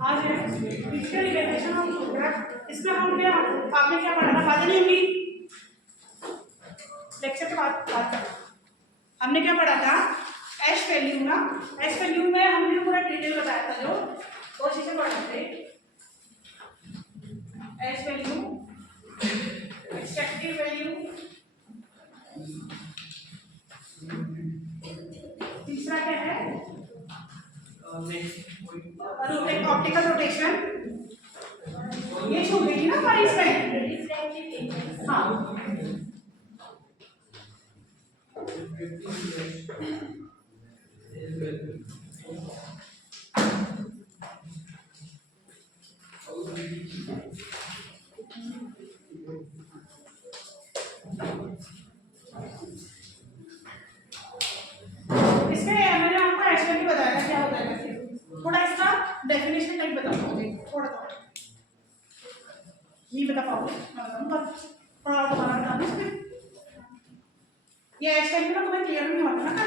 आज है physical evaluation of product. इसमें हम क्या आपने क्या पढ़ा था, बातें नहीं होंगी लेक्चर के बाद बात करना। हमने क्या पढ़ा था, एच वैल्यू ना, एच वैल्यू में हमने पूरा डिटेल बताया था, जो वो चीजें पढ़ा थे। एच वैल्यू, एक्सट्रैक्टिव वैल्यू, तीसरा क्या है ऑप्टिकल रोटेशन, ये छूट गई ना हमारी इसमें। हाँ इसमें मैंने आपको एच वैल्यू बताया था क्या होता है करके, थोड़ा इसका डेफिनेशन नहीं बता पाओगे, थोड़ा नहीं बता पाओगे, थोड़ा दोबारा बता दूं इसमें। ये एच वैल्यू ना तुम्हें क्लियर नहीं होता ना,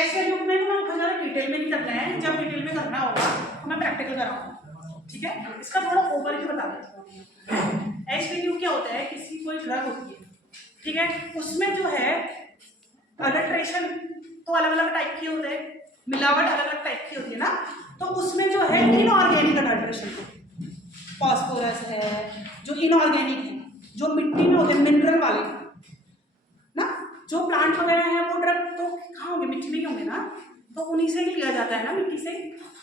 एच वैल्यू में तुम्हें बहुत ज़्यादा डिटेल में नहीं करना है, जब डिटेल में करना होगा तो मैं प्रैक्टिकल कराऊंगा, ठीक है। इसका थोड़ा ओवरव्यू बता देता हूँ। एच वैल्यू क्या होता है, किसी कोई ड्रग होती है, ठीक है, उसमें जो है अडल्ट्रेशन तो अलग अलग टाइप की होते हैं, मिलावट अलग अलग टाइप की होती है ना, तो उसमें जो है इनऑर्गेनिक अडल्ट्रेशन, फॉस्फोरस है जो इनऑर्गेनिक है, जो मिट्टी में होते हैं मिनरल वाले ना, जो प्लांट वगैरह है वो ड्रग तो कहाँ होंगे, मिट्टी में ही होंगे ना, तो उन्हीं से ही लिया जाता है ना, मिट्टी से।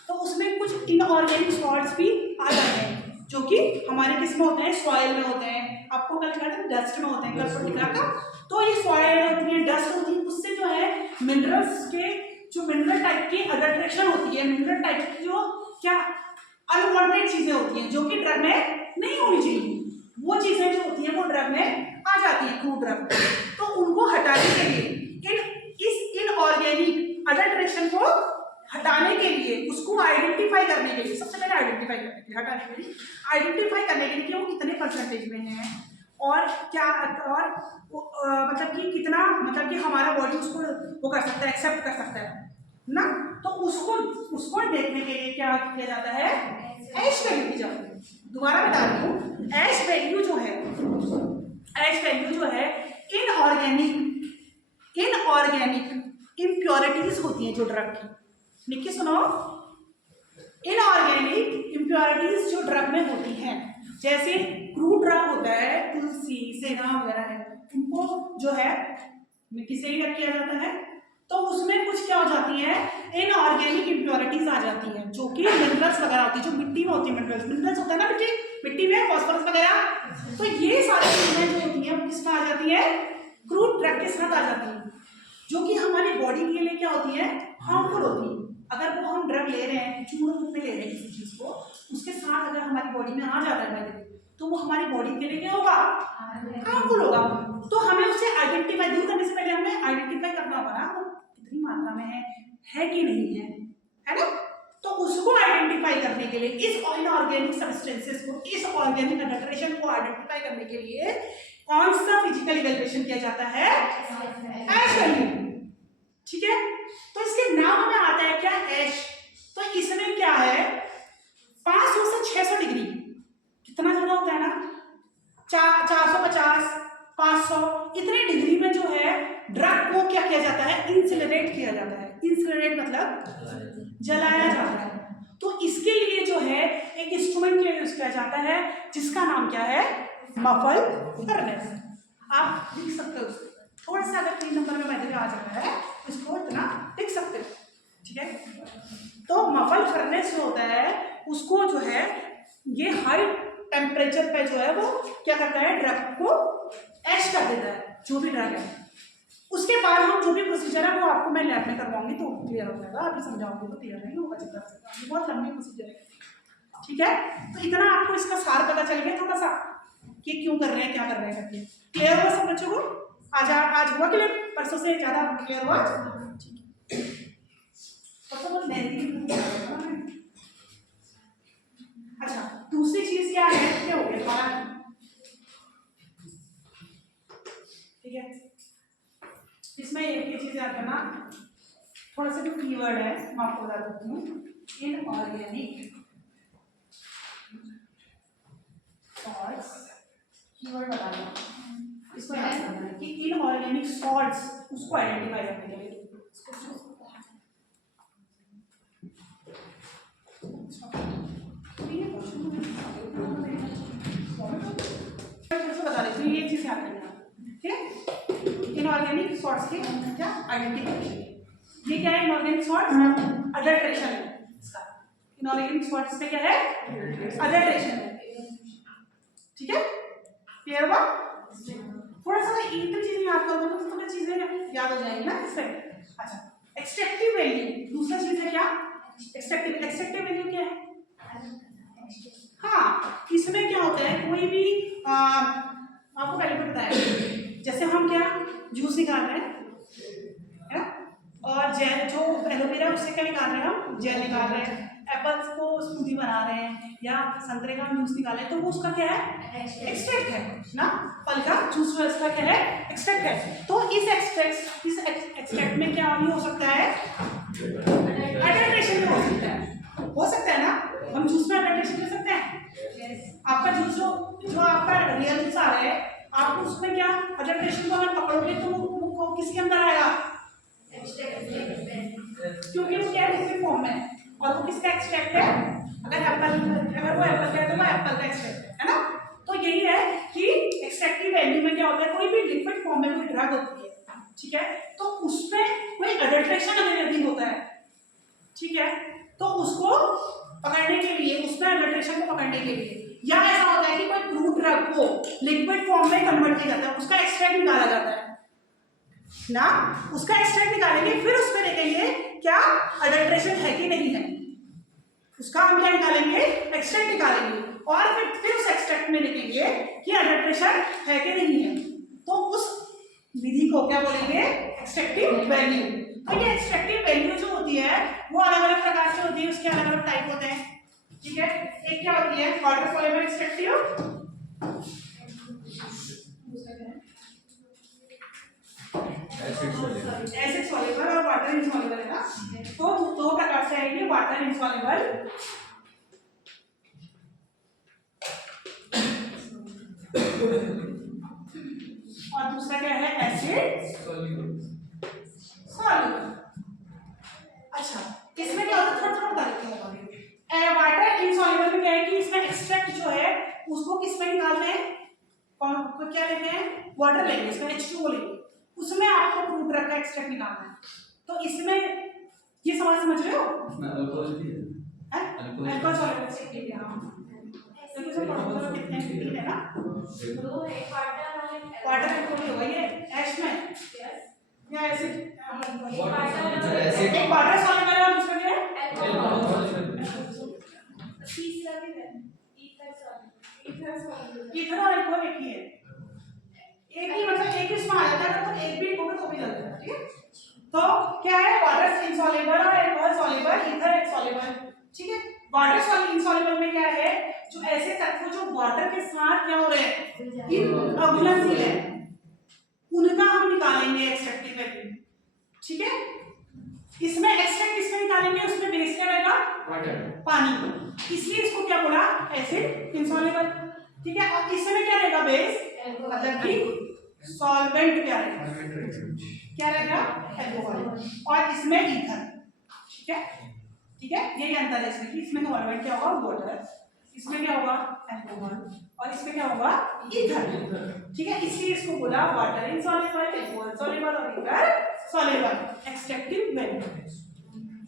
तो उसमें कुछ इनऑर्गेनिक सॉल्ट्स भी आ जाते हैं जो कि हमारे किस में होते हैं, सॉइल में होते हैं, आपको कल लिखा था डस्ट में होते हैं, कल पर लिखा था। तो ये सॉइल होती है, डस्ट होती है, उससे जो है मिनरल्स के जो मिनरल टाइप की अडल्ट्रेशन होती है, मिनरल टाइप की जो क्या अनवांटेड चीजें होती हैं जो कि ड्रग में नहीं होनी चाहिए, वो चीजें जो होती हैं वो ड्रग में आ जाती है, क्रूड ड्रग। तो उनको हटाने के लिए इस इनऑर्गेनिक अडल्ट्रेशन को हटाने के लिए, उसको आइडेंटिफाई करने के लिए, सबसे पहले आइडेंटिफाई करने के लिए, हटाने के लिए आइडेंटिफाई करने के लिए कि वो कितने परसेंटेज में है और क्या, और मतलब कि कितना, मतलब कि हमारा बॉडी उसको वो कर सकता है, एक्सेप्ट कर सकता है ना, तो उसको देखने के लिए क्या किया जाता है, एच वैल्यू की जाती है। दोबारा बता रही हूँ, एच वैल्यू जो है, एच वैल्यू जो है इनऑर्गेनिक इम्प्योरिटीज होती हैं जो ड्रग की, लिखिए सुनो, इनऑर्गेनिक इम्प्योरिटीज जो ड्रग में होती हैं, जैसे क्रूड ड्रग होता है, तुलसी सेना वगैरह है, उनको जो है मिट्टी से ही रख किया जाता है, तो उसमें कुछ क्या हो जाती है, इनऑर्गेनिक इम्प्योरिटीज आ जाती हैं जो कि मिनरल्स वगैरह होती है, जो मिट्टी में होती है, मिनरल्स होता है ना मिट्टी में फॉस्फोरस वगैरह, तो ये सारी चीजें जो होती हैं वो किसमें आ जाती है, क्रूड ड्रग के साथ आ जाती है, जो कि हमारी बॉडी के लिए क्या होती है, हार्मफुल होती है। अगर वो हम ड्रग ले रहे हैं, चूर्ण रूप में ले रहे हैं किसी चीज को, उसके साथ अगर हमारी बॉडी में आ जाता है तो वो हमारी बॉडी के लिए क्या होगा, हार्मफुल होगा। तो हमें उसे आइडेंटिफाई, दूर करने से पहले हमें आइडेंटिफाई करना होगा ना वो कितनी मात्रा में है कि नहीं है ना। तो उसको आइडेंटिफाई करने के लिए, इस इनऑर्गेनिक सब्सटेंसेस को, इस ऑर्गेनिक अडल्ट्रेशन को आइडेंटिफाई करने के लिए कौन सा फिजिकल इवैल्यूएशन किया जाता है, एच वैल्यू, ठीक है। तो इसके नाम में आता है क्या, एच, तो इसमें क्या है 500 से 600 डिग्री, कितना ज्यादा होता है ना, 450 500 इतने डिग्री में जो है ड्रग को क्या किया जाता है, इंसिनरेट किया जाता है। इंसिनरेट मतलब जलाया जाता है। तो इसके लिए जो है एक इंस्ट्रूमेंट का यूज किया जाता है जिसका नाम क्या है, मफल फर्नेस। आप लिख सकते हो, थोड़ा सा अगर 3 नंबर में मैंने आ जाता है इसको इतना लिख सकते हो, ठीक है। तो मफल फर्नेस जो होता है उसको जो है ये हाई टेम्परेचर पे जो है वो क्या करता है, ड्रग को एच कर देता है, जो भी ड्रग है। उसके बाद हम जो भी प्रोसीजर है वो आपको मैं लैब में करवाऊंगी तो क्लियर हो जाएगा, अभी समझाऊंगी तो क्लियर नहीं होगा, चिंता से बहुत लंबी प्रोसीजर है, ठीक है। तो इतना आपको इसका सार पता चल गया थोड़ा सा कि क्यों कर रहे हैं, क्या कर रहे हैं करके, क्लियर हुआ सब बच्चों को? आज हुआ क्लियर, परसों से ज्यादा क्लियर हुआ, परसों बहुत लेंथी। अच्छा, दूसरी चीज क्या है, क्या हो गया तुम्हारा, है, इसमें एक चीज याद करना, थोड़ा सा जो कीवर्ड है मैं आपको बता देती हूँ, इनऑर्गेनिक सॉल्ट्स, कीवर्ड बताना, इसको याद करना है कि इनऑर्गेनिक सॉल्ट्स, उसको आइडेंटिफाई करने के लिए बता देती हूँ, ये चीज याद करना, ठीक है। इनऑर्गेनिक सॉल्ट्स के क्या आइडेंटिफिकेशन, ये क्या है इनऑर्गेनिक सॉल्ट्स, अडल्ट्रेशन है इसका, इनऑर्गेनिक सॉल्ट्स में क्या है अडल्ट्रेशन है, ठीक है, क्लियर हुआ। थोड़ा सा एक तो चीज याद करोगे तो तुम्हें चीजें याद हो जाएंगी ना इससे। अच्छा, एक्सट्रैक्टिव वैल्यू दूसरा चीज है क्या, एक्सट्रैक्टिव वैल्यू क्या है, हाँ इसमें क्या होता है, कोई भी आपको पहले भी बताया, जैसे हम क्या जूस निकाल रहे हैं है, और जेल जो एलोवेरा उससे क्या निकाल रहे हैं, हम जेल निकाल रहे हैं, एप्पल्स को स्मूदी बना रहे हैं, या संतरे का जूस निकाले तो वो उसका क्या है एक्सट्रैक्ट है ना, फल का जूस उसका क्या है एक्सट्रैक्ट है। तो इस एक्सट्रैक्ट में क्या भी हो सकता है, अडल्ट्रेशन भी हो सकता है ना, हम जूस में अडल्ट्रेशन कर सकते हैं। आपका जूस जो आपका रियल जूस आ रहा है, आप उसमें क्या अडल्ट्रेशन को अगर पकड़ोगे तो वो किसके अंदर आएगा, क्योंकि वो क्या लिक्विड फॉर्म में, और वो किसका एक्सट्रैक्ट है, अगर वो एप्पल का है तो वो एप्पल का एक्सट्रैक्ट है ना। तो यही है कि एक्सट्रैक्टिव वैल्यू में क्या होता है, कोई भी लिक्विड फॉर्म में कोई ड्रग होती है, ठीक है, तो उसमें कोई अडल्ट्रेशन अगर होता है, ठीक है, तो उसको पकड़ने के लिए, उसमें अडल्ट्रेशन को पकड़ने के लिए, या ऐसा होता है कि कोई फ्रूट ड्रग को लिक्विड फॉर्म में कन्वर्ट किया जाता है, उसका एक्सट्रैक्ट निकाला जाता है ना, उसका एक्सट्रैक्ट निकालेंगे, फिर उसमें देखेंगे क्या अडल्ट्रेशन है कि नहीं है, उसका हम क्या निकालेंगे एक्सट्रैक्ट निकालेंगे, और फिर उस एक्सट्रैक्ट में देखेंगे कि अडल्ट्रेशन है कि नहीं है, तो उस विधि को क्या बोलेंगे एक्सट्रैक्टिव वैल्यू। तो ये एक्सट्रैक्टिव वैल्यू जो होती है वो अलग अलग प्रकार से होती है, उसके अलग अलग टाइप होते हैं, ठीक है। एक क्या होती है water soluble extractive, acid soluble और वाटर इनसॉल्युबल है ना, तो दो प्रकार से आएंगे, वाटर इनसॉल्युबल और दूसरा क्या है एसिड सॉल्युबल। अच्छा, इसमें क्या होता है थोड़ा थोड़ा बता देती हूँ। वाटर इनसॉल्युबल में क्या है कि इसमें एक्सट्रैक्ट जो है उसको किसमें निकालते हैं, कौन क्या लेते हैं, वाटर लेंगे, इसमें H2O लेंगे, उसमें आपको फ्रूट ड्रग का एक्सट्रैक्ट निकालना है। तो इसमें ये सवाल समझ रहे हो, अल्कोहल सॉल्युबल से ठीक है, हां तो इसमें पढ़ो कितने है ना, दो है वाटर एल्कोहल होगा ये एश में या एसिड, एक वाटर सॉल्युबल है और दूसरा क्या है अल्कोहल, तीसरा भी है ईथर और अल्कोहल एक ही है, एक ही मतलब एक ही इसमें आ जाता है, तो एक भी होगा तो भी चलता है, ठीक है। तो क्या है वाटर इनसॉल्युबल और अल्कोहल सॉल्युबल, ईथर सॉल्युबल, ठीक है। वाटर सॉल्युबल इनसॉल्युबल में क्या है, जो ऐसे तत्व जो वाटर के साथ क्या हो रहे हैं अघुलनशील है, उनका हम निकालेंगे एक्सट्रैक्टिव वैल्यू, ठीक है। इसमें एक्सट्रैक्ट किसमें निकालेंगे, उसमें बेस क्या रहेगा वाटर, पानी, इसलिए इसको क्या बोला एसिड इनसॉल्युबल, ठीक है। और इसमें क्या रहेगा बेस, मतलब कि सॉल्वेंट क्या रहेगा अल्कोहल, और इसमें ईथर, ठीक है, ठीक है। यही अंतर है इसमें कि इसमें सॉल्वेंट क्या होगा वाटर, इसमें क्या होगा अल्कोहल, और इसमें क्या होगा ईथर, ठीक है। इसलिए इसको बोला वाटर इनसॉल्युबल, अल्कोहल सॉल्युबल और ईथर सॉल्युबल एक्सट्रैक्टिव वैल्यू।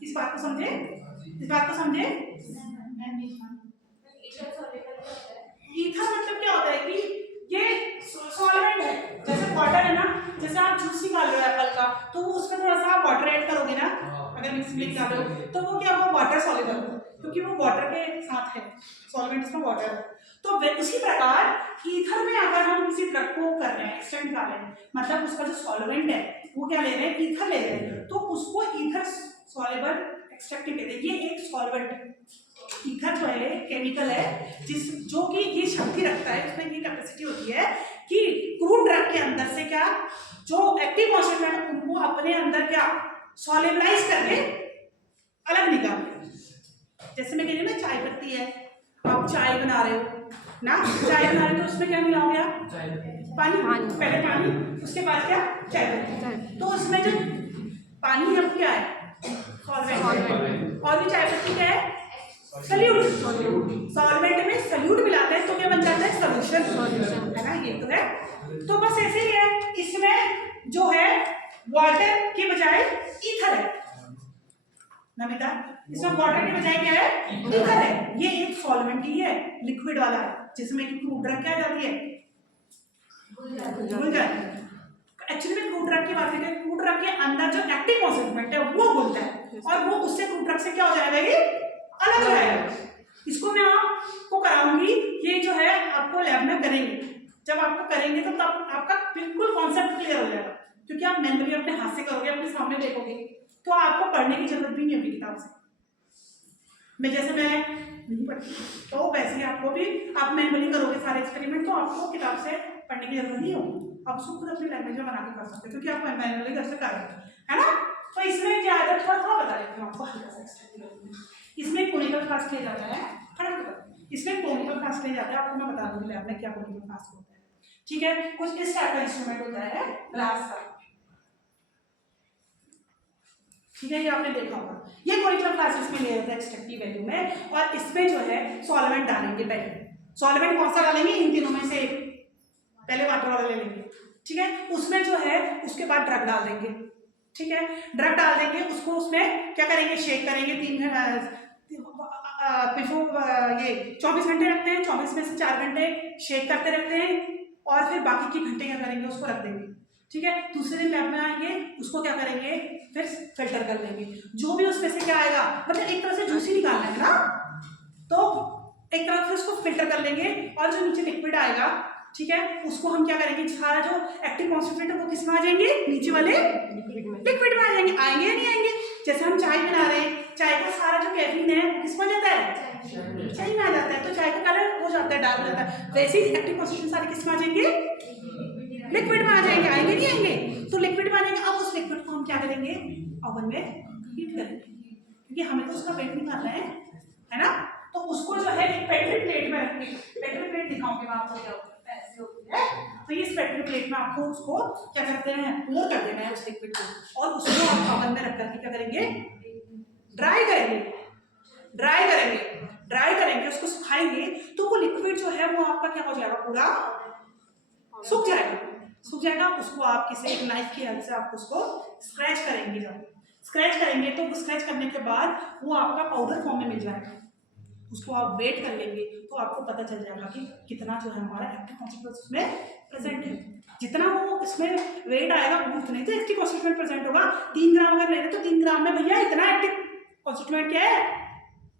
इस बात को समझे, ईथर मतलब क्या होता है कि ये सॉल्वेंट है, जैसे वाटर है ना, जैसे आप जूस निकाल रहे हो एप्पल का, तो वो उसमें थोड़ा सा आप वाटर ऐड करोगे ना, अगर मिक्स में निकाल रहे हो तो वो क्या होगा वाटर सॉल्युबल, क्योंकि वो वाटर के साथ है, सॉल्वेंट इसमें वाटर है। तो उसी प्रकार ईथर में अगर हम किसी ड्रग को कर रहे हैं एक्सट्रैक्ट निकाल रहे हैं, मतलब उसका जो सॉल्वेंट है वो क्या ले रहे हैं ईथर ले रहे हैं, तो उसको ईथर सॉल्युबल एक्सट्रैक्टिव कहते हैं। ये एक सॉल्वेंट ईथर जो है केमिकल है जो कि ये शक्ति रखता है, उसमें ये कैपेसिटी होती है कि क्रूड ड्रग के अंदर से क्या जो एक्टिव कॉन्स्टिट्यूएंट उनको अपने अंदर क्या सॉल्युबलाइज करके अलग निकाल। जैसे मैं कह रही हूँ ना चाय पत्ती है, आप चाय बना रहे हो ना, चाय बना रहे हो तो उसमें क्या मिलाओगे आप? पानी। पहले पानी, उसके बाद क्या? चाय पत्ती। तो उसमें जो पानी है वो क्या है? सॉल्वेंट। और भी चाय पत्ती क्या है? सल्यूट। सॉल्वेंट में सल्यूट मिलाते हैं तो क्या बन जाता है? सॉल्यूशन, है ना, ये तो है। तो बस ऐसे ही है, इसमें जो है वाटर के बजाय ईथर है नमिता, इसमें वाटर के बजाय क्या है? ईथर है। ये एक सॉल्वेंट ही है, लिक्विड वाला है, जिसमें कि क्रूड ड्रग क्या जाती है? घुल जाती है। एक्चुअली में क्रूड ड्रग की बात करें, क्रूड ड्रग के अंदर जो एक्टिव कॉन्स्टिट्यूएंट है वो घुलता है और वो उससे क्रूड ड्रग से क्या हो जाएगा? ये अलग हो जाएगा। इसको मैं आपको कराऊंगी, ये जो है आपको लैब में करेंगे। जब आपको करेंगे तो तब आपका बिल्कुल कॉन्सेप्ट क्लियर हो जाएगा, क्योंकि आप मेमोरी अपने हाथ से करोगे, अपने सामने देखोगे, तो आपको पढ़ने की जरूरत भी नहीं होगी किताब से। मैं नहीं पढ़ती तो वैसे ही आपको भी आप मेमोरी करोगे सारे एक्सपेरिमेंट, तो आपको किताब से पढ़ने की जरूरत नहीं होगी। आप उसको खुद अपनी लैंग्वेज में बना के कर सकते हो, क्योंकि आप मैनुअली घर से कर रहे हो, है ना। तो इसमें ज्यादा थोड़ा बता देती हूँ आपको हल्का सा। इसमें कोनिकल फ्लास्क लिया जाता है, इसमें कोनिकल फ्लास्क लिया जाता है। आपको मैं बता दूंगी लैब में क्या कोनिकल फ्लास्क होता है, ठीक है। कुछ इस टाइप का इंस्ट्रूमेंट होता है ग्लास का, ठीक है, ये आपने देखा होगा। ये कोनिकल फ्लास्क इसमें लिया जाता है एक्सट्रैक्टिव वैल्यू में, और इसमें जो है सॉल्वेंट डालेंगे। पहले सॉल्वेंट कौन सा डालेंगे? इन तीनों में से पहले वाटर वाला ले लेंगे, ठीक है। उसमें जो है उसके बाद ड्रग डाल देंगे, ठीक है। ड्रग डाल देंगे, उसको उसमें क्या करेंगे? शेक करेंगे। 24 घंटे रखते हैं, 24 में से 4 घंटे शेक करते रखते हैं, और फिर बाकी के घंटे क्या करेंगे? उसको रख देंगे, ठीक है। दूसरे दिन लैब में आएंगे, उसको क्या करेंगे? फिर फिल्टर कर लेंगे। जो भी उसमें से क्या आएगा, मतलब एक तरह से जूस ही निकालना है ना, तो एक तरह से उसको फिल्टर कर लेंगे, और जो नीचे लिक्विड आएगा, ठीक है, उसको हम क्या करेंगे? सारा जो एक्टिव कॉन्स्टिट्यूएंट है वो किसमें आ जाएंगे? नीचे वाले लिक्विड में आ जाएंगे। आएंगे या नहीं आएंगे? जैसे हम चाय बना रहे हैं, चाय का सारा जो कैफीन है वो किसमें आ जाता है? चाय में आ जाता है, तो चाय का कलर हो जाता है, डार्क हो जाता है। वैसे ही एक्टिव कॉन्स्टिट्यूएंट सारे किसमें आ जाएंगे? लिक्विड में आ जाएंगे। आएंगे नहीं आएंगे? तो लिक्विड में आ जाएंगे। अब उस लिक्विड को हम क्या करेंगे? ओवन में हीट करेंगे, क्योंकि हमें तो उसका वेट निकालना है ना। तो उसको जो है एक पेट्री प्लेट में रखेंगे। पेट्री प्लेट दिखाऊंगी मैं आपको क्या ऐसे होती है। तो ये पेट्री प्लेट में आपको उसको क्या करते हैं? पोर कर देना है उस लिक्विड को, और उसको आप ओवन में रख करके क्या करेंगे? ड्राई करेंगे, उसको सुखाएंगे। तो वो लिक्विड जो है वो आपका क्या हो जाएगा? पूरा सूख जाएगा। उसको आप किसी एक नाइफ की हेल्प से आप उसको स्क्रैच करेंगे। जब स्क्रैच करेंगे तो स्क्रैच करने के बाद वो आपका पाउडर फॉर्म में मिल जाएगा। उसको आप वेट कर लेंगे तो आपको पता चल जाएगा कि कितना जो है हमारा एक्टिव कॉन्स्टिट्यूएंट उसमें प्रेजेंट है। जितना वो इसमें वेट आएगा उतने तो एक्टिव कॉन्स्टिट्यूएंट प्रेजेंट होगा। 3 ग्राम अगर ले रहे तो 3 ग्राम में भैया इतना एक्टिव कॉन्स्टिट्यूएंट क्या है?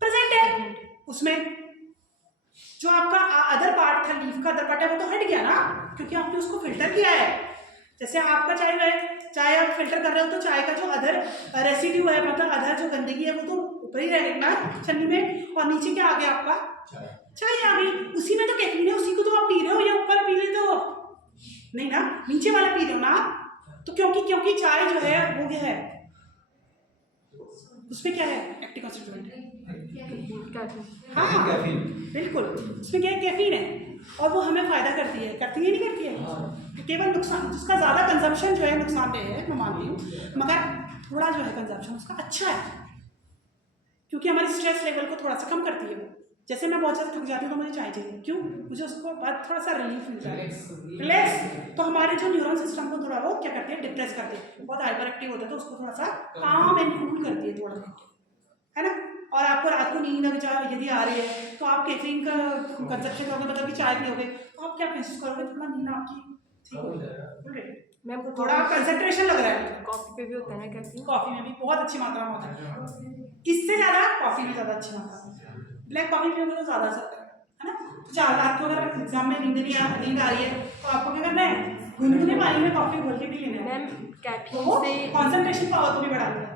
प्रेजेंट है। उसमें जो आपका अदर पार्ट था, लीफ का अदर पार्ट है, वो तो हट गया ना, क्योंकि आपने उसको फिल्टर किया है। जैसे आपका चाय आप फिल्टर कर रहे हो तो चाय का जो अदर रेसिड्यू है, मतलब अदर जो गंदगी है वो तो ऊपर ही रहेगा ना छन्नी में, और नीचे क्या आ गया? आपका चाय आ गई। उसी में तो कैफीन है, उसी को तो आप पी रहे हो, या ऊपर पी लेते हो? नहीं ना, नीचे वाला पी रहे हो ना। तो क्योंकि चाय जो है वो क्या है? उसमें क्या है? Active constituent. हाँ बिल्कुल, उसमें क्या है? कैफीन है, और वो हमें फायदा करती है नहीं करती है? केवल नुकसान, जिसका ज़्यादा कंजम्पशन जो है नुकसानदेह है, मैं मानती हूँ, मगर थोड़ा जो है कंजम्पशन उसका अच्छा है, क्योंकि हमारी स्ट्रेस लेवल को थोड़ा सा कम करती है वो। जैसे मैं बहुत ज़्यादा थक जाती हूँ तो मुझे चाय चाहिए, क्यों? मुझे उसको बाद थोड़ा सा रिलीफ मिलता है, रिलैक्स। तो हमारे जो न्यूरल सिस्टम को थोड़ा वो क्या करती है? डिप्रेस करती है। बहुत हाइपर एक्टिव होता है तो उसको थोड़ा सा काम एंड कूल करती है थोड़ा सा, है ना। और आपको रात को नींद अगर यदि आ रही है तो आप कैफीन का कंजप्शन करोगे, मतलब कि चाय पियोगे, तो आप क्या महसूस करोगे? थोड़ा नींद आपकी ठीक हो जाएगी। मैम को थोड़ा कंसंट्रेशन लग रहा है। कॉफी पे भी होता है ना कैफीन? कॉफी में भी बहुत अच्छी मात्रा में होता है, इससे ज़्यादा कॉफी में ज़्यादा अच्छी मात्रा में। ब्लैक कॉफी पियोगे तो ज़्यादा असर है ना। तो चार रात को अगर एग्जाम में नींद आ रही है तो आपको क्या करना है? गुनगुने पानी में कॉफी घोल के पी लेना है। मैम कैफीन तो से कंसंट्रेशन पावर को भी बढ़ा देगा।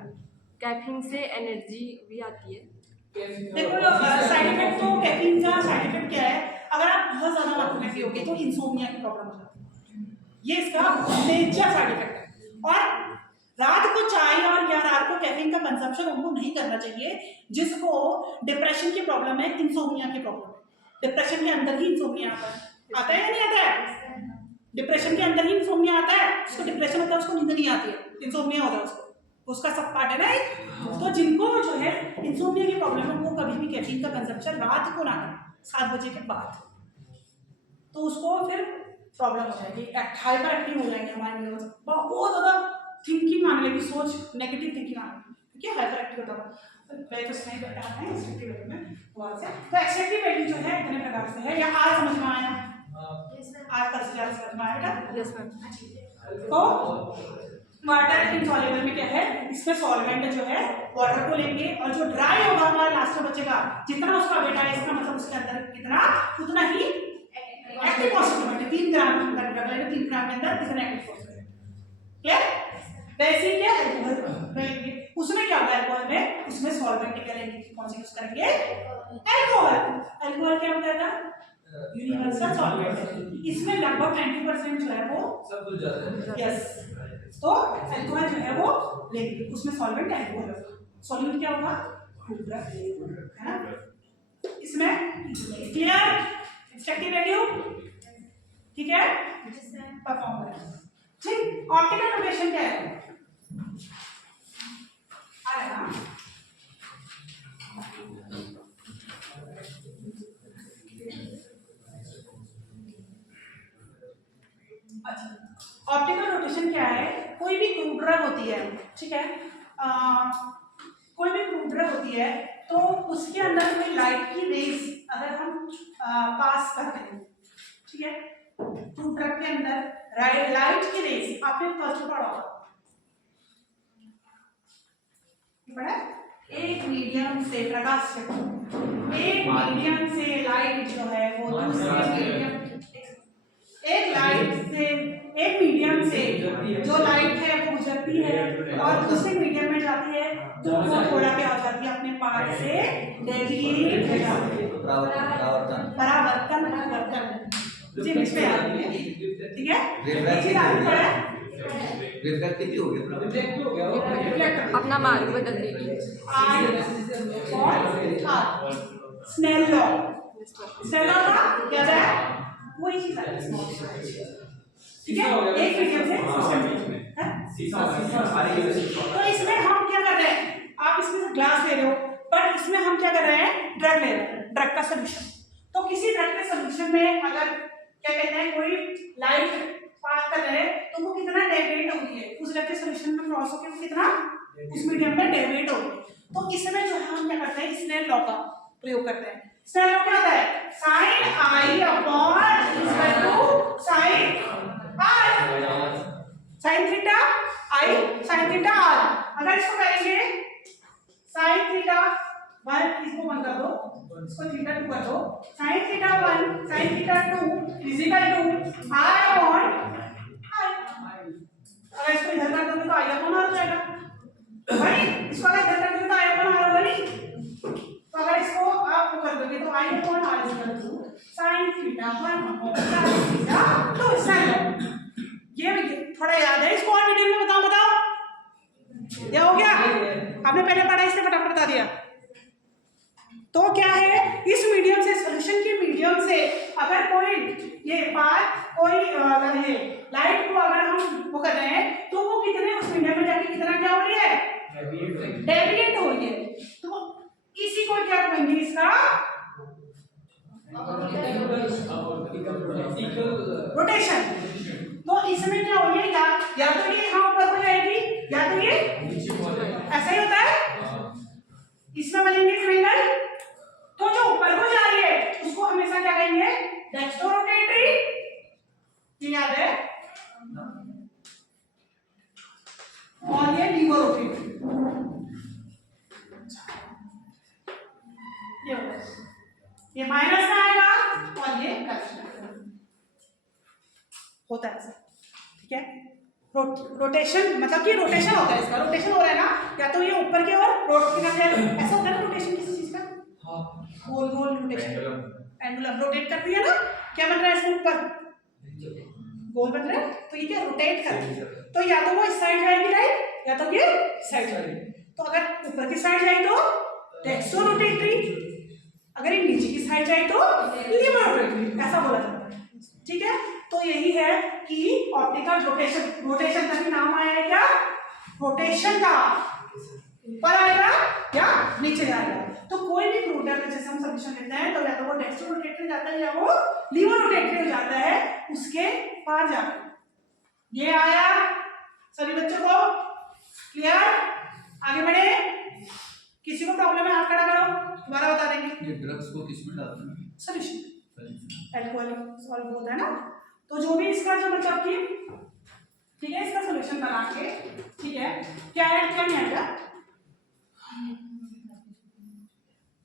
कैफीन से एनर्जी भी आती है। देखो साइड इफेक्ट तो कैफीन का साइड इफेक्ट क्या है? अगर आप बहुत ज़्यादा मात्रा में पियोगे तो इंसोम्निया की प्रॉब्लम हो जाती है। ये इसका मेजर साइड इफेक्ट है। और रात को चाय और या रात को कैफीन का कंजप्शन उनको नहीं करना चाहिए जिसको डिप्रेशन की प्रॉब्लम है, इंसोम्निया की प्रॉब्लम है। डिप्रेशन के अंदर ही इंसोम्निया आता है या नहीं आता है? डिप्रेशन के अंदर ही इंसोम्निया आता है। उसको डिप्रेशन होता है, उसको नींद नहीं आती है, इंसोम्निया होता है उसका सब पार्ट है ना। तो जिनको जो है इंसोम्निया की प्रॉब्लम है वो कभी भी कैफीन का कंजप्शन रात को ना करें 7 बजे के बाद, तो उसको फिर प्रॉब्लम हो जाएगी, हाइपर एक्टिव हो जाएंगे हमारे न्यूरोन्स, बहुत ज़्यादा थिंकिंग आने लगी, सोच नेगेटिव थिंकिंग आने लगी, ठीक है, हाइपर एक्टिव होता है। मैं तो नहीं बता रहा है एक्सट्रैक्टिव वैल्यू में वहाँ से। तो एक्सट्रैक्टिव वैल्यू जो है इतने प्रकार से है, या आज समझ में आया? आज कल से ज़्यादा समझ में आया बेटा? Yes ma'am. तो वाटर इनसॉल्युबल में क्या है, इसमें सॉल्वेंट जो है वाटर को लेंगे और जो ड्राई होगा हमारा लास्ट में बचेगा, जितना उसका वेट है इसका मतलब उसके अंदर कितना उतना ही एक्टिव फॉस्फेट है। 3 ग्राम के अंदर 3 ग्राम के अंदर कितना एक्टिव फॉस्फेट है, क्लियर? वैसे ही क्या अल्कोहल लेंगे, उसमें क्या होगा अल्कोहल में, उसमें सॉल्वेंट क्या लेंगे, कौन सी यूज करेंगे? अल्कोहल। अल्कोहल क्या होता है? Universal solvent. इसमें लगभग 90% जो है वो सब कुछ जाता है। यस, तो अल्कोहल जो है वो लेंगे, उसमें सॉल्वेंट अल्कोहल होगा। सॉल्वेंट क्या होगा? है ना? इसमें क्लियर एक्सट्रैक्टिव वैल्यू, ठीक है, परफॉर्म करें। ठीक, ऑप्टिकल रोटेशन क्या है? आ रहा है ना? अच्छा, ऑप्टिकल रोटेशन क्या है? कोई भी क्रूड ड्रग होती है, ठीक है, कोई भी क्रूड ड्रग होती है तो उसके अंदर कोई लाइट की रेज अगर हम पास करते हैं, ठीक है, क्रूड ड्रग के अंदर लाइट की रेज, आपने फर्स्ट पढ़ा होगा, एक मीडियम से प्रकाश से, एक मीडियम से लाइट जो है वो दूसरे मीडियम, एक लाइट से, एक मीडियम से जो लाइट है वो गुजरती है और दूसरे मीडियम में जाती है तो वो थोड़ा क्या हो जाती है, अपने पार्ट से डेविएट हो जाती है, परावर्तन जी बीच में आती है, ठीक है, रिफ्रैक्टिव हो गया, अपना मार्ग बदल देगी। स्नेल लॉ, स्नेल लॉ का क्या है? वही चीज है, ठीक है, एक मीडियम से तो इसमें हम क्या कर रहे हैं, आप इसमें ग्लास ले रहे हो बट इसमें हम क्या कर रहे हैं, ड्रग ले रहे हैं, ड्रग का सोल्यूशन। तो किसी ड्रग के सोल्यूशन में अगर क्या कहते हैं कोई लाइट पास कर रहे हैं तो वो कितना डेविएट हो रही है, उस ड्रग के सोल्यूशन में क्रॉस होकर वो कितना उस मीडियम में डेविएट हो रही है। तो इसमें जो है हम क्या करते हैं, स्नेल लॉ का प्रयोग करते हैं। स्नेल लॉ क्या होता है? Sine i upon equal to sine r, sine theta i sine theta r. अगर इसको करेंगे साइन थीटा 1, इसको 1 कर दो, इसको थीटा 2 कर दो, sine theta 1 sine theta 2 is equal to r upon i. अगर इसको इधर कर दोगे तो आई अपॉन आर हो जाएगा भाई, इसको अगर इधर कर दोगे तो आई अपॉन आर होगा नहीं, तो अगर इसको आप कर दोगे तो I upon r is equal to sine theta 1 upon sine theta 2। Sine ये थोड़ा याद है, इसको और डिटेल में बताओ, ये हो गया, आपने पहले पढ़ा इससे फटाफट बता दिया। तो क्या है, इस मीडियम से सॉल्यूशन के मीडियम से अगर कोई ये पार्ट कोई ये लाइट को अगर हम वो कर रहे हैं तो वो कितने उस मीडियम में जाके कितना क्या हो रही है, डेविएट हो रही है। तो इसी को क्या कहेंगे, इसका रोटेशन। तो इसमें क्या हो गया, या तो ये यहाँ ऊपर हो जाएगी या तो ये ऐसा ही होता है, इसमें बनेंगे ट्रायंगल। तो जो ऊपर को जा रही है उसको हमेशा क्या कहेंगे, डेक्स्ट्रो रोटेटरी, याद है, और ये लीवर रोटेटरी, ये माइनस में आएगा और ये प्लस में होता है, ठीक है। रोटेशन मतलब कि रोटेशन होता है, इसका रोटेशन हो रहा है ना, या तो ये ऊपर की ओर ऐसा होता है ना रोटेशन किसी चीज का, गोल गोल रोटेशन, एंगुलर रोटेट करती है ना, क्या बन रहा है इसके ऊपर, गोल बन रहा है, तो ये क्या रोटेट कर रहा है, तो या तो वो इस साइड जाएगी राइट, या तो ये साइड जाएगी। तो अगर ऊपर की साइड जाए तो डेक्स्ट्रो रोटेटरी, अगर ये नीचे की साइड जाए तो लीवर रोटेटरी, ऐसा बोला जाता है। ठीक है, तो यही है कि ऑप्टिकल रोटेशन, रोटेशन का भी नाम आया है क्या, रोटेशन का, ऊपर आएगा या नीचे जाएगा। तो कोई भी प्रोडक्ट का जैसे हम सॉल्यूशन लेते हैं तो या तो वो डेक्स्ट्रो रोटेटरी जाता है या वो लीवर रोटेटरी हो जाता है उसके पार जाकर। ये आया सभी बच्चों को क्लियर, आगे बढ़े, किसी को प्रॉब्लम है हाथ खड़ा करो, दोबारा बता देंगे। ये ड्रग्स को किसमें डालते हैं? सॉल्यूशन अल्कोहल सॉल्व होता है ना, तो जो भी इसका जो मतलब कि ठीक है, इसका सॉल्यूशन बना के, ठीक है, क्या ऐड क्या नहीं आएगा,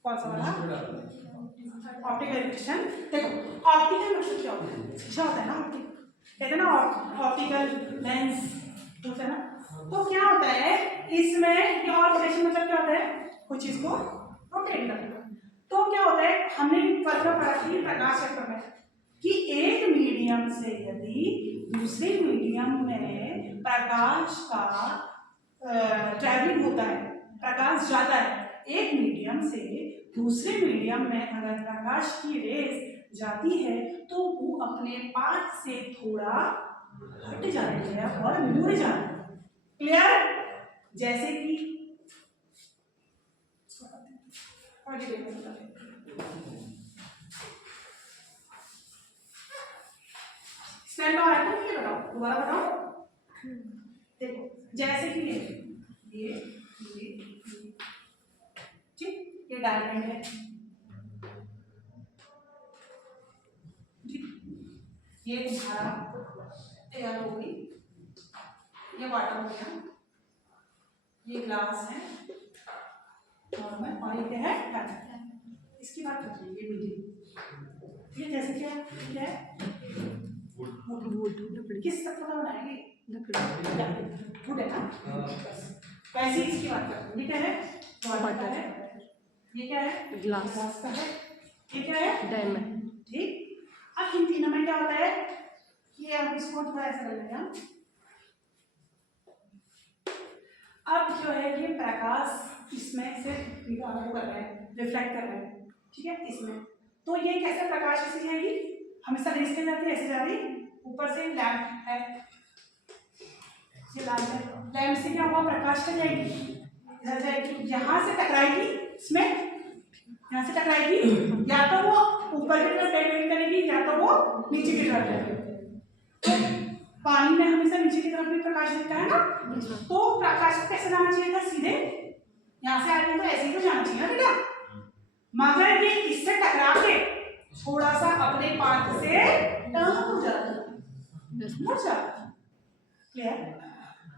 कौन सा वाला ऑप्टिकल रोटेशन। देखो ऑप्टिकल मतलब क्या होता है, शीशा होता है ना, ऑप्टिकल कहते हैं ना, ऑप्टिकल लेंस होता है ना, तो क्या होता है इसमें ये और रोटेशन मतलब क्या होता है, कुछ चीज को रोटेट करना। तो क्या होता है, हमने फर्क पढ़ा थी प्रकाश चक्र में कि एक मीडियम से यदि दूसरे मीडियम में प्रकाश का ट्रैवलिंग होता है, प्रकाश जाता है, एक मीडियम से दूसरे मीडियम में अगर प्रकाश की रेज जाती है तो वो अपने पाथ से थोड़ा हट जाती है और मुड़ जाती है। क्लियर, जैसे कि स्नैप में आ रहा है, ये बताओ, दोबारा बताओ। देखो जैसे कि ये ठीक, ये डायमंड है, ये तुम्हारा एयर हो गई, ये वाटर हो गया, ये ग्लास है नॉर्मल, और ये क्या है डायमंड। इसकी बात करते हैं, ये मीडियम, ये जैसे क्या है किस तक का बनाएंगे, वुड है ना, वैसे इसकी बात करते हैं। ये क्या है, वाटर है, ये क्या है, ग्लास का है, ये क्या है, डायमंड। ठीक, अब इन तीनों में क्या होता है, ये आप इसको थोड़ा ऐसा कर लेंगे। अब जो है ये प्रकाश इसमें से वो कर रहे हैं, रिफ्लेक्ट कर रहे हैं, ठीक है, इसमें, तो ये कैसे प्रकाश ऐसे जाएगी, हमेशा रेस के जाती है, ऐसे जा रही, ऊपर से लैंप है, ये लैंप है, लैंप से क्या हुआ, प्रकाश का जाएगी, इधर जाएगी, यहाँ से टकराएगी, इसमें यहाँ से टकराएगी, या तो वो ऊपर की तरफ डेविएट करेगी या तो वो नीचे की तरफ जाएगी। पानी में हमेशा नीचे की तरफ भी प्रकाश दिखता है ना, तो प्रकाश को कैसे जाना चाहिए था, सीधे यहाँ से आगे तो ऐसे ही तो जाना चाहिए ना बेटा, मगर ये इससे टकरा के थोड़ा सा अपने पाथ से टर्न हो जाता है, मुड़ जाता है। क्लियर,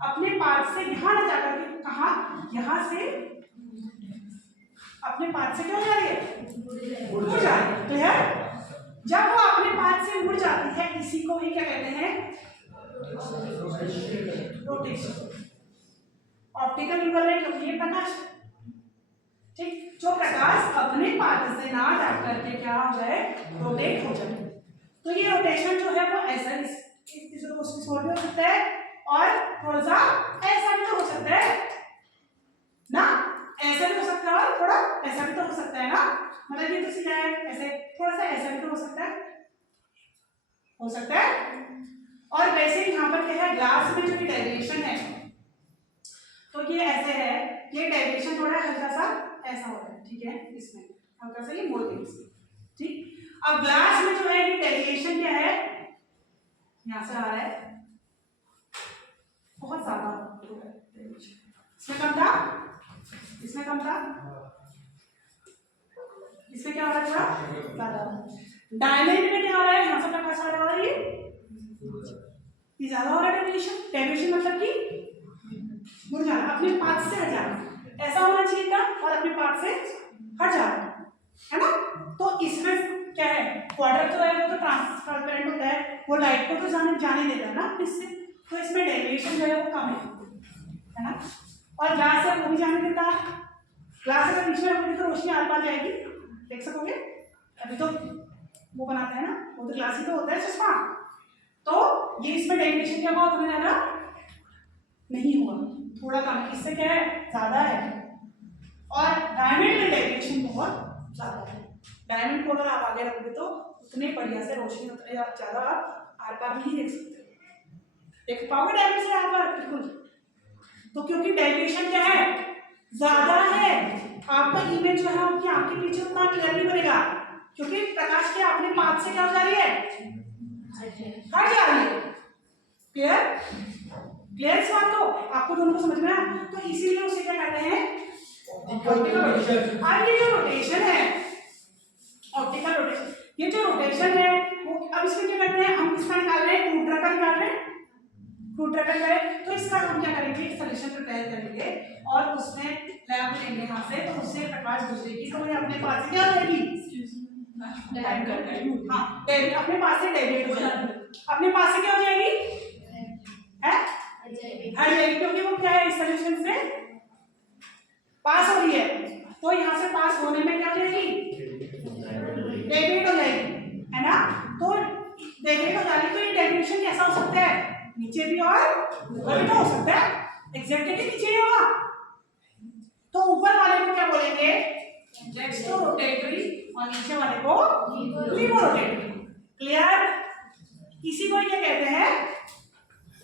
अपने पाथ से यहाँ न जाकर के कहा, यहाँ से अपने पाथ से क्या हो जा रही है, मुड़ जा रही है। क्लियर, जब वो अपने पाथ से मुड़ जाती है, इसी को ही क्या कहते हैं, रोटेशन। ऑप्टिकल इक्विवेलेंट होती है प्रकाश, ठीक, जो प्रकाश अपने पाथ से ना जाकर के क्या हो जाए, रोटेट हो जाए। तो ये रोटेशन जो है वो ऐसा इस हो सकता है और थोड़ा सा ऐसा भी तो हो सकता है ना, ऐसा भी हो सकता है और थोड़ा ऐसा भी तो हो सकता है ना, मतलब ये तो सीधा है, ऐसे थोड़ा सा ऐसा भी तो हो सकता है। और वैसे यहाँ पर क्या है, ग्लास में जो भी डेविएशन है तो ये ऐसे है, ये डेविएशन थोड़ा हल्का सा ऐसा होता है, ठीक है, इसमें हल्का सा ये मोड़ देंगे, ठीक। अब ग्लास में जो है ये डेविएशन क्या है, यहाँ से आ रहा है बहुत ज्यादा, इसमें कम था, इसमें कम था, इसमें क्या हो रहा है, थोड़ा ज्यादा। डायमंड में क्या हो रहा है, यहाँ से प्रकाश आ रहा है, ये ज्यादा हो रहा है डेविएशन मतलब कि मुड़ जाना, अपने पाथ से हट जाना, ऐसा होना चाहिए था और अपने पाथ से हट जाना, है ना। तो इसमें क्या है, वाटर जो है वो तो ट्रांसपेरेंट होता है, वो लाइट को तो जाने देता है ना इससे, तो इसमें डेविएशन जो है वो कम है ना। और ग्लास है वो भी जाने देता है, ग्लास अगर बीच में होगी तो रोशनी आर पार जाएगी, देख सकोगे। अभी तो वो बनाते हैं ना, वो तो ग्लास ही तो होता है चश्मा, तो ये इसमें डेविएशन क्या हुआ उतना ज़्यादा नहीं हुआ, थोड़ा कम, इससे क्या है ज़्यादा है। और डायमंड में डेविएशन बहुत ज़्यादा है। डायमंड को अगर आप आगे रखोगे तो उतने बढ़िया से रोशनी उतने ज़्यादा आप आर पार नहीं देख सकते, देख पाओगे डायमंड से आर पार बिल्कुल। तो क्योंकि डेविएशन क्या है ज़्यादा है, आपका इमेज जो है आपकी आँख के पीछे उतना क्लियर नहीं बनेगा, क्योंकि प्रकाश के अपने पाथ से क्या हो जा रही है, हट जा रही है। क्लियर क्लियर इस बात को आपको दोनों को समझ में आया। तो इसीलिए उसे क्या कहते हैं ऑप्टिकल रोटेशन। अब ये जो रोटेशन है ऑप्टिकल रोटेशन, ये जो रोटेशन है वो अब इसमें क्या करते हैं हम इसका निकाल रहे हैं क्रूटर का निकाल रहे हैं, क्रूटर का करें तो इसका हम क्या करेंगे सॉल्यूशन प्रिपेयर करेंगे और उसमें लैब में लेंगे यहाँ से, तो उससे प्रकाश गुजरेगी तो ये अपने पास से क्या हो जाएगी हाँ अपने पास से डेविएट हो जाएगी, अपने पास से क्या हो जाएगी है हट जाएगी, क्योंकि वो क्या है इस सॉल्यूशन से पास हो रही है, तो यहाँ से पास होने में क्या हो जाएगी डेविएट हो जाएगी, है ना। तो डेविएट हो जाएगी तो ये डेविएशन कैसा हो सकता है नीचे भी और ऊपर भी तो हो सकता है, एग्जैक्टली नीचे ही होगा। तो ऊपर वाले को क्या बोलेंगे डेक्स्ट्रो रोटेटरी और नीचे वाले को लीवो रोटेटरी। क्लियर, इसी को क्या कहते हैं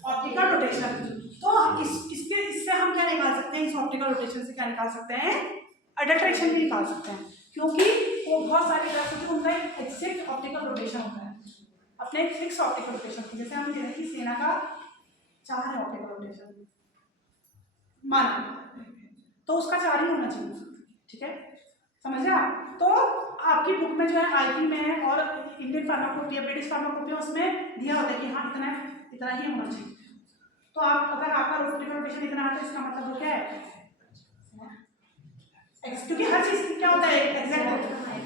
ऑप्टिकल रोटेशन। तो इससे हम क्या निकाल सकते हैं, इस ऑप्टिकल रोटेशन से क्या निकाल सकते हैं अडल्ट्रेशन भी निकाल सकते हैं, क्योंकि वो बहुत सारी तरह से उनका एक एग्जैक्ट ऑप्टिकल रोटेशन होता है, अपने एक फिक्स ऑप्टिकल रोटेशन। जैसे हम कह रहे हैं कि सेना का 4 है ऑप्टिकल रोटेशन माना, तो उसका 4 ही होना चाहिए, ठीक है समझ रहे आप। तो आपकी बुक में जो है आईपी में है और इंडियन फार्माकोपिया ब्रिटिश फार्माकोपिया उसमें दिया होता है कि हाँ इतना ही होना चाहिए। तो आप अगर आपका ऑप्टिकल रोटेशन इतना है तो इसका मतलब वो क्या है क्योंकि हर चीज क्या होता है एग्जैक्ट होता है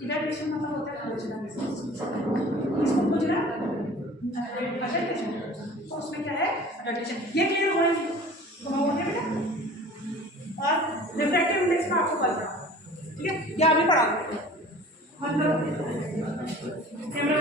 इवैल्यूएशन मतलब होता है खोजना, इसको खोजना अडल्ट्रेशन, तो उसमें क्या है अडल्ट्रेशन। ये क्लियर होना चाहिए तो हम बोलते हैं बेटा। और रिफ्रैक्टिव इंडेक्स का आपको पता है, ठीक है, ये अभी पढ़ा कैमरा